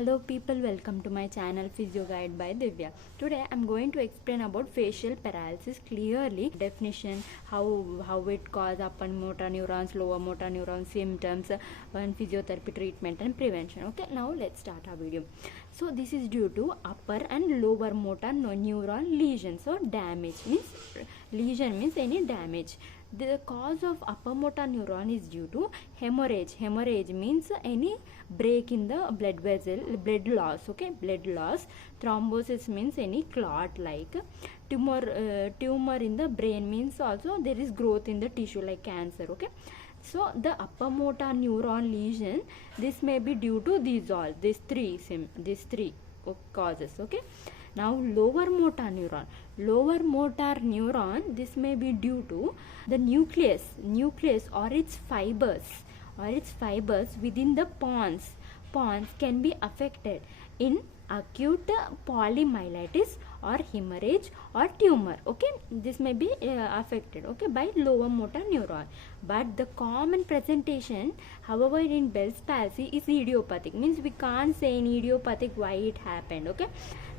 Hello people, welcome to my channel Physio Guide by Divya. Today I'm going to explain about facial paralysis clearly, definition, how it causes upper motor neurons, lower motor neurons, symptoms, and physiotherapy treatment and prevention. Okay, now let's start our video. So this is due to upper and lower motor neuron lesions or damage. Lesion means any damage. The cause of upper motor neuron is due to hemorrhage. Hemorrhage means any break in the blood vessel, blood loss. Okay, blood loss. Thrombosis means any clot like tumor in the brain means also there is growth in the tissue like cancer. Okay, so the upper motor neuron lesion, this may be due to these three causes. Okay, now lower motor neuron, this may be due to the nucleus or its fibers within the pons can be affected in acute polymyelitis or hemorrhage or tumor. Okay, this may be affected, okay, by lower motor neuron. But the common presentation, however, in Bell's palsy is idiopathic, means we can't say in idiopathic why it happened. Okay,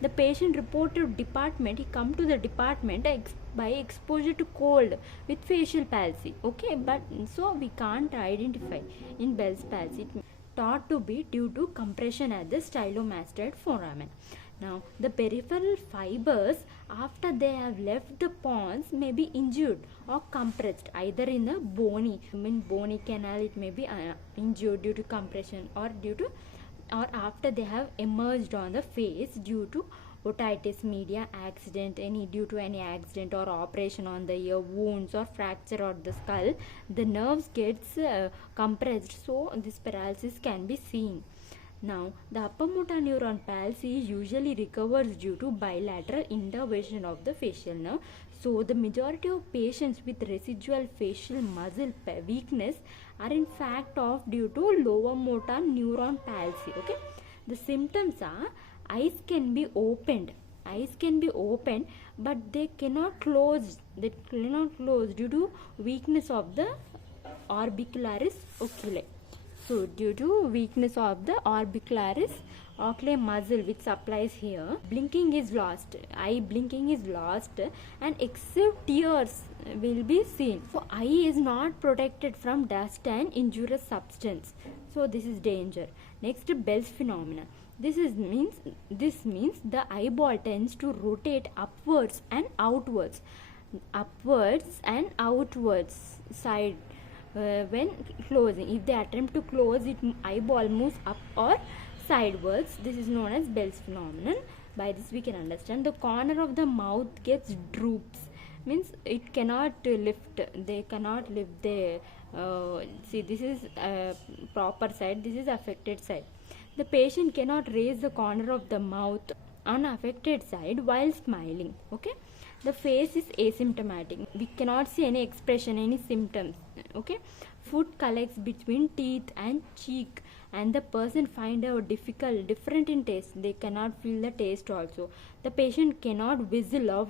the patient reported department, he come to the department by exposure to cold with facial palsy. Okay, but so we can't identify in Bell's palsy. Thought to be due to compression at the stylomastoid foramen. Now, the peripheral fibers after they have left the pons may be injured or compressed either in the bony canal. It may be injured due to compression or after they have emerged on the face due to otitis media accident, due to any accident or operation on the ear, wounds or fracture of the skull, the nerves gets compressed, so this paralysis can be seen. Now, the upper motor neuron palsy usually recovers due to bilateral innervation of the facial nerve. So, the majority of patients with residual facial muscle weakness are in fact due to lower motor neuron palsy. Okay, the symptoms are eyes can be opened, but they cannot close due to weakness of the orbicularis oculi. So due to weakness of the orbicularis oculi muscle which supplies here, blinking is lost, eye blinking is lost, and excessive tears will be seen. So eye is not protected from dust and injurious substance, so this is danger. Next, Bell's phenomenon. This means the eyeball tends to rotate upwards and outwards side when closing. If they attempt to close it, eyeball moves up or sidewards. This is known as Bell's phenomenon. By this we can understand the corner of the mouth gets droops, means it cannot lift. They cannot lift the see, this is proper side, this is affected side. The patient cannot raise the corner of the mouth on affected side while smiling. Okay, the face is asymptomatic, we cannot see any expression, any symptoms. Okay, food collects between teeth and cheek, and the person find out different in taste. They cannot feel the taste also. The patient cannot whistle or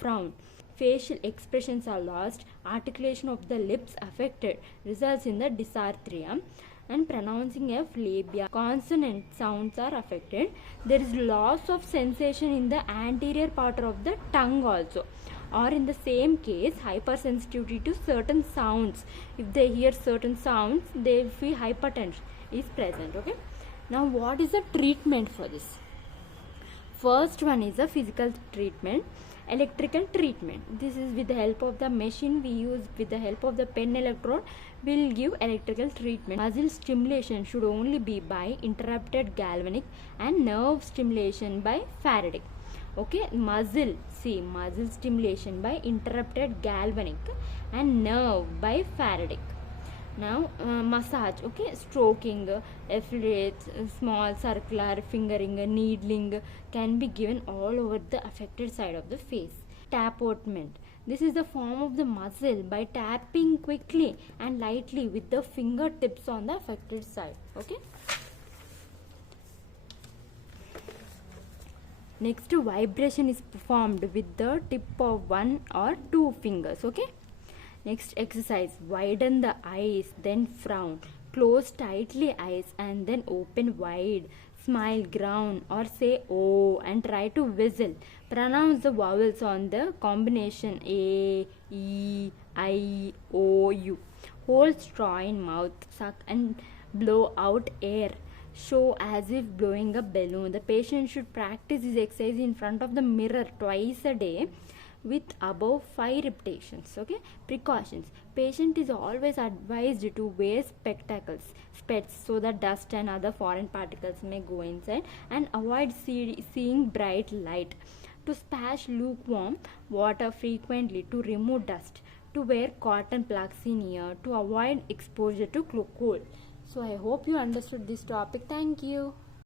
frown. Facial expressions are lost. Articulation of the lips affected, results in the dysarthria and pronouncing of labia. Consonant sounds are affected. There is loss of sensation in the anterior part of the tongue also. Or in the same case, hypersensitivity to certain sounds. If they hear certain sounds, they will feel hypertension is present. Okay. Now, what is the treatment for this? First one is a physical treatment. Electrical treatment. This is with the help of the machine we use, with the help of the pen electrode, will give electrical treatment. Muscle stimulation should only be by interrupted galvanic and nerve stimulation by Faraday. Okay, muscle stimulation by interrupted galvanic and nerve by Faraday. Now massage, okay, stroking, affiliates, small circular fingering, needling can be given all over the affected side of the face. Tapotement, this is the form of the muscle by tapping quickly and lightly with the fingertips on the affected side. Okay, next, vibration is performed with the tip of 1 or 2 fingers. Okay, next exercise, widen the eyes, then frown, close tightly eyes and then open wide, smile, groan, or say oh, and try to whistle. Pronounce the vowels on the combination A, E, I, O, U. Hold straw in mouth, suck and blow out air. Show as if blowing a balloon. The patient should practice this exercise in front of the mirror twice a day with above 5 repetitions. Okay. Precautions: patient is always advised to wear spectacles, spects, so that dust and other foreign particles may go inside, and avoid seeing bright light. To splash lukewarm water frequently to remove dust. To wear cotton plugs in ear to avoid exposure to cold. So I hope you understood this topic. Thank you.